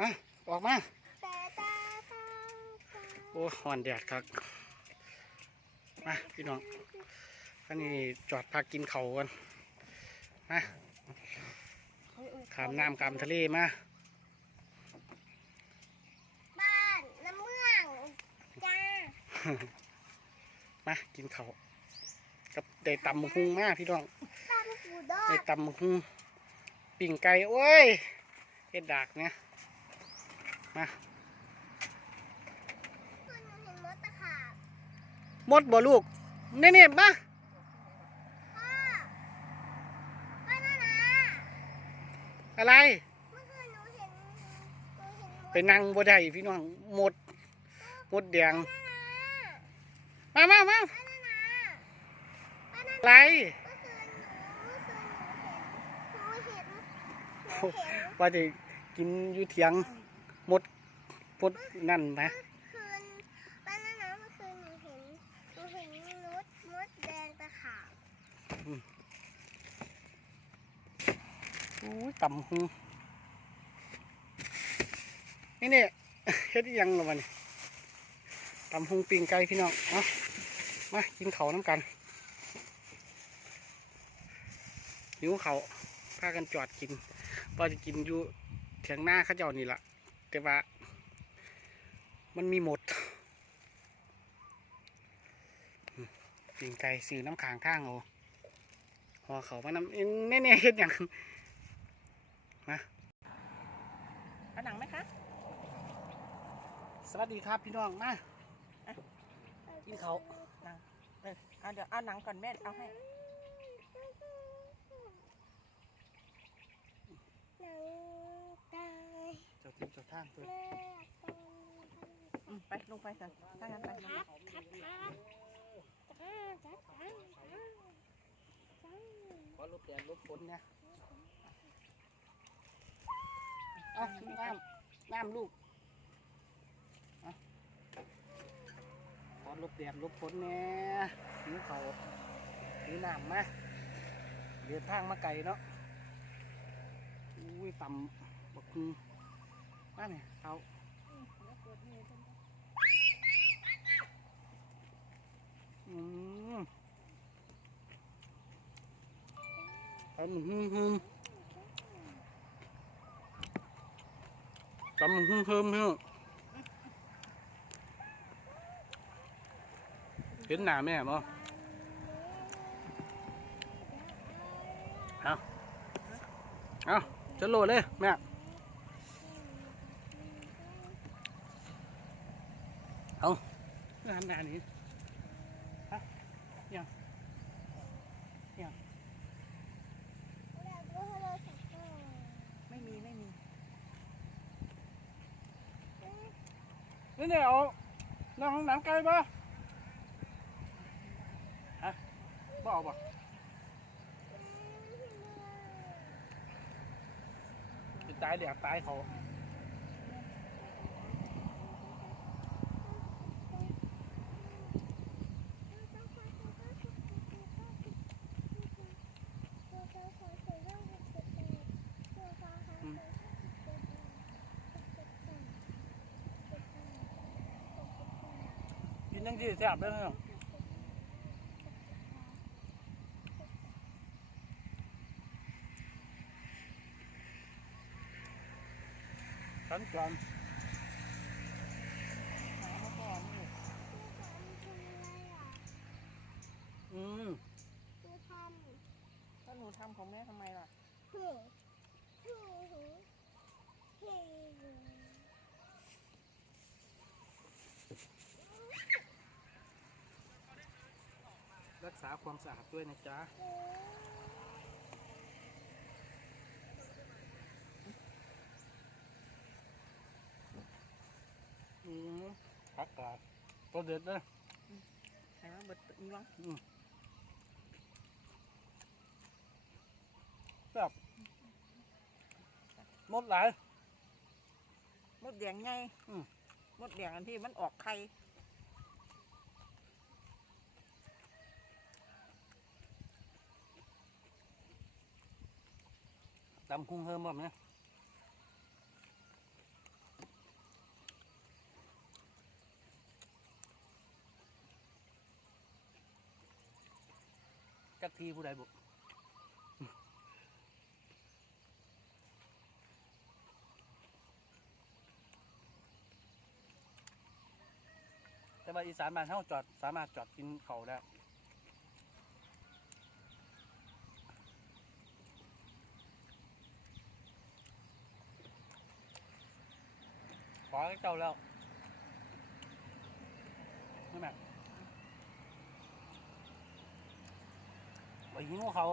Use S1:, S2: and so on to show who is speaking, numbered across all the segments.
S1: มาออกมา
S2: แต่ตาตาตา
S1: โอ้หอนแดดครับมาพี่น้องอันนี้จอดพักกินเขาวกันมาขามน้ำขามทะเลมา
S2: บ้านน้ำเมืองจ้า
S1: มากินเขาวกับได้ตำบักหุงมาพี่น้อง
S2: บ้านปูดอ
S1: ได้
S2: ด
S1: ตำบักหุงปิ่งไก่โอ้ยเฮ็ดดากเนี่ย มา
S2: คุณเห็นมดตะขาบ
S1: หมดบ่ลูกเน่ๆมา
S2: พ่อพ่อนานา
S1: อะไร
S2: เมื่อคืนหนูเห็นหนูเห็นมด
S1: ไปนั่งบ่ได้พี่น้องหมดหมดแดง
S2: นานา
S1: มามามา
S2: พ่อนานาพ่อนานา
S1: อะไร
S2: เมื่อคืนหนูเมื่อคืนหนูเห็นหนูเห็นหนูเห็น
S1: ว่าจะกินอยู่เถียงห มดพดนั่นนะ
S2: คืนบ้านนานาเมื่อคืนหนูเห็นหนูเห็นมดมดแดงตะขาบ
S1: อู้ยต่ำหูนี่เนี่ยเฮ็ดอิหยังละวันต่ำหูปิงไก่พี่น้องเอามากินเขาวน้ำกันหิวเขาวพากันจอดกินว่าจะกินอยู่เถียงหน้าเข้าเจ้านี่ละ แต่ว่า มันมีหมดอืมปิงไก่ซื้อน้ำขางข้างเอาห่อเขามานำเอ็นแน่ๆเฮ็ดอย่าง
S3: เอาหนังไหมคะ
S1: สวัสดีครับพี่น้องมากินเขาว
S3: หนังเออเอาเดี๋ยวเอาหนังก่อนแม่เอาให้
S2: หนังตาย
S1: เจ้าที่าทางเพื่อน
S3: อืมไปลงไปเถอะถ้างั้นไปลง
S2: ค
S3: ไป
S2: รับครับครับจ้าจ้าจ้าจ้าจ้า
S1: ขอลบแดดลบฝนเนี่ยเอาน้ำน้ำลูกเอาขอลบแดดลบฝนเนี่ยหิวเขาหิวน้ำมาเดินทางมาไกลเนาะอุ้ยต่ำบัก คุงมาเนี่ยเขาอืมตำหึ่งหึ่งตำหึ่งเพิ่มเพิ่มเห็นหน้าแม่บ่เอาเอาจะโหลดเลยแม่เอา หันหน้านี้ฮะยัง
S2: แล้วก็โทรศัพท์ก็
S3: ไม่มีไม่มี
S1: นี่เนี่ยเอาน้องหนังไก่ป่ะฮะบ่เอาป่ะจะตายเดี๋ยวตายเขา ที่แซ่บเลยเนาะขันจอม
S3: หนังมาก่อนนี่
S1: อืม
S3: ถ้าหนูทำของแม่ทำไมล่ะ
S1: รัก ษาความสะอาดด้วยนะจ๊ะอืมผักกาดตัวเด็ดเลย
S3: ไหนว่าเบิดอีวัง
S1: หมดหลาย
S3: มดแดงไง
S1: อืม
S3: มดแดงอันที่มันออกไข่
S1: ตำคุ้งเพิ่มบ่เนี่ยจักทีผู้ใดบุกแต่ว่าอีสานบ้านเฮาจอดสามารถจอดกินเขาได้ ขอให้เจ้าแล้วนี่แม่ไปหิ้วเขา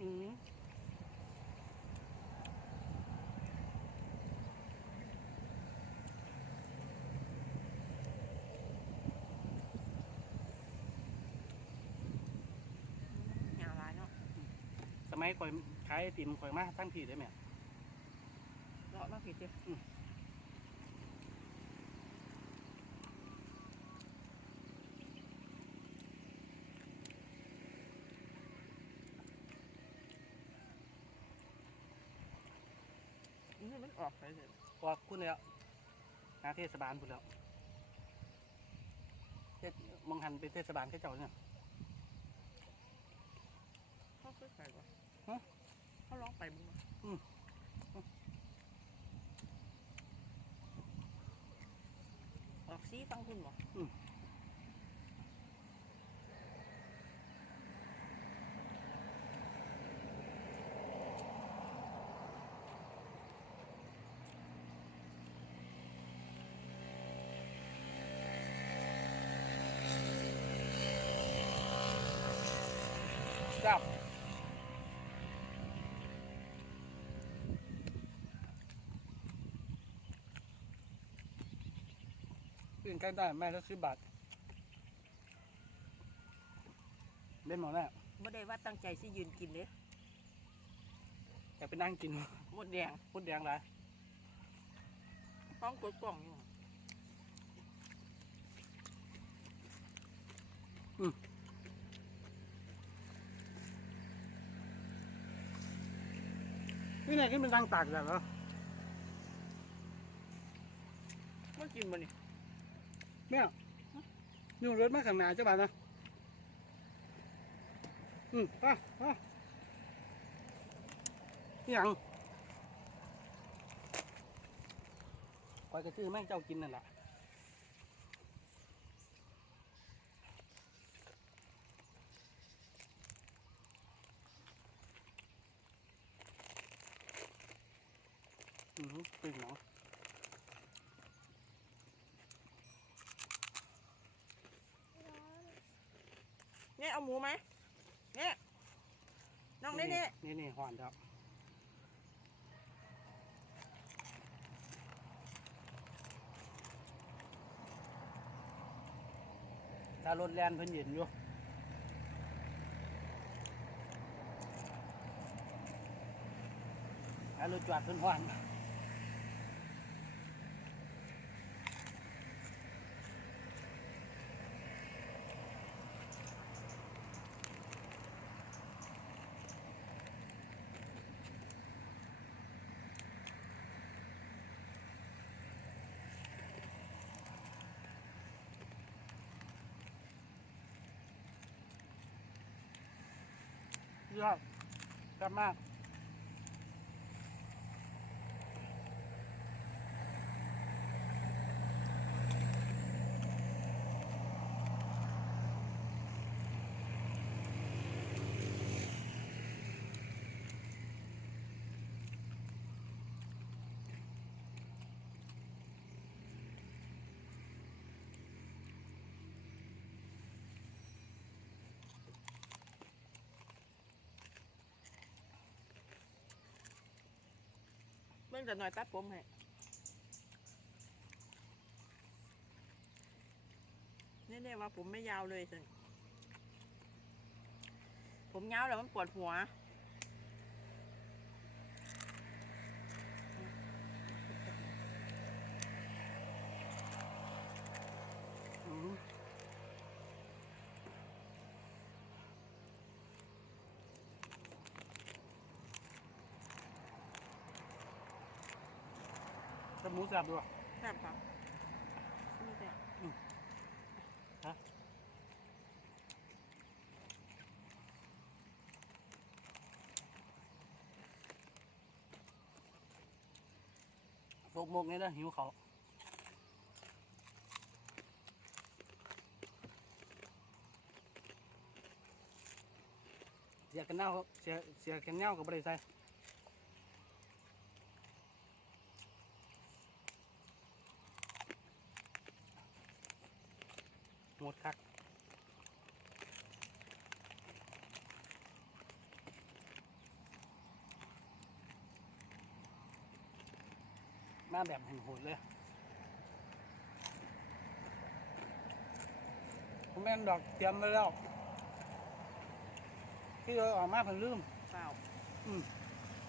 S1: อืม
S3: หยาหลายเนาะ
S1: ส มัยก่อยขายไอติมก่อยมาทั้งทีได้ไหม
S3: เลาะมาผิดเดียว
S1: อืม
S3: นี่มันออกไปเลย
S1: กอคุณแล้วหนาเทศบาลพุ่นแล้วเทศมองหันเป็นเทศบาลแค่เจ้าเนี่ย
S3: เขาเคยไปบ่
S1: ฮะ
S3: เขาร้องไปมึงบ่
S1: อืม
S3: ออกซีตั้งคุณบ่
S1: จับ อื่นใกล้ได้แม่ละสิบบาทเล่นหมดแล้ว
S3: ไม่ได้ว่าตั้งใจสิยืนกินเลย
S1: อยากไปนั่งกิน
S3: หมดแดง
S1: พูดแดงไร
S3: ต้องกดกล่องอยู่
S1: นี่ไหนที่มันดังตากจากเหรอ
S3: ไม่กินบ่นี่
S1: เแม่นี่รถมาข้างหน้าเจ้าบ้านนะอืมไอะอะยังคอยกระชื่อแม่งเจ้ากินนั่นแหละอือหือตึงเนาะ
S3: เนี่ยเอาหมูไหม เนี่ยน้องนี่นี่
S1: นี่นี่หอนครับถ้ารถแลนเพิ่นเย็นอยู่ถ้ารถจอดเพิ่นหอน ยอดกลับมาก
S3: เบิ่งแต่หน่อยตัดผมให้นี่เนี่ยว่าผมไม่ยาวเลยสิผมยาวแล้วมันปวดหัว
S1: กับ หมูแซ่บด้วย
S3: แซ่บค่ะนี่แซ่บ
S1: ฮะโฟกมกนี่นะหิวเขาวเสียกันเน่าเสียเสียกันเน่ากับบริษัท หมดคักมาแบบโหดๆเลยผมแม่นดอกเตรียมไว้แล้วที่เราออกมาเพิ่นลืม
S3: เปล่า
S1: อืม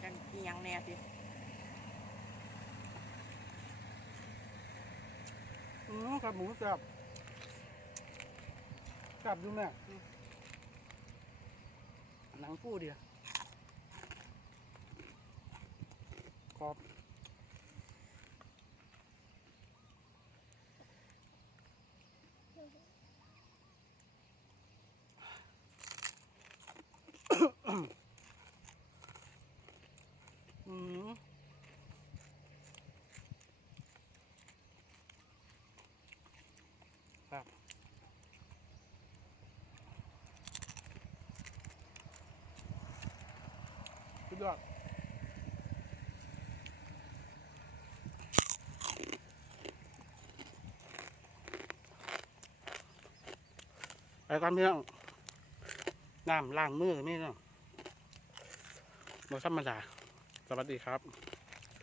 S3: ยังกินยังแน่สิ
S1: อืมกับหมูสับ กลับดูแม่หนังฟูเดียวขอบ อืมครับสุด ยอดไปกันพี่น้องน้ำล้างมือนี่เนาะบ่ธรรมดา สวัสดีครับ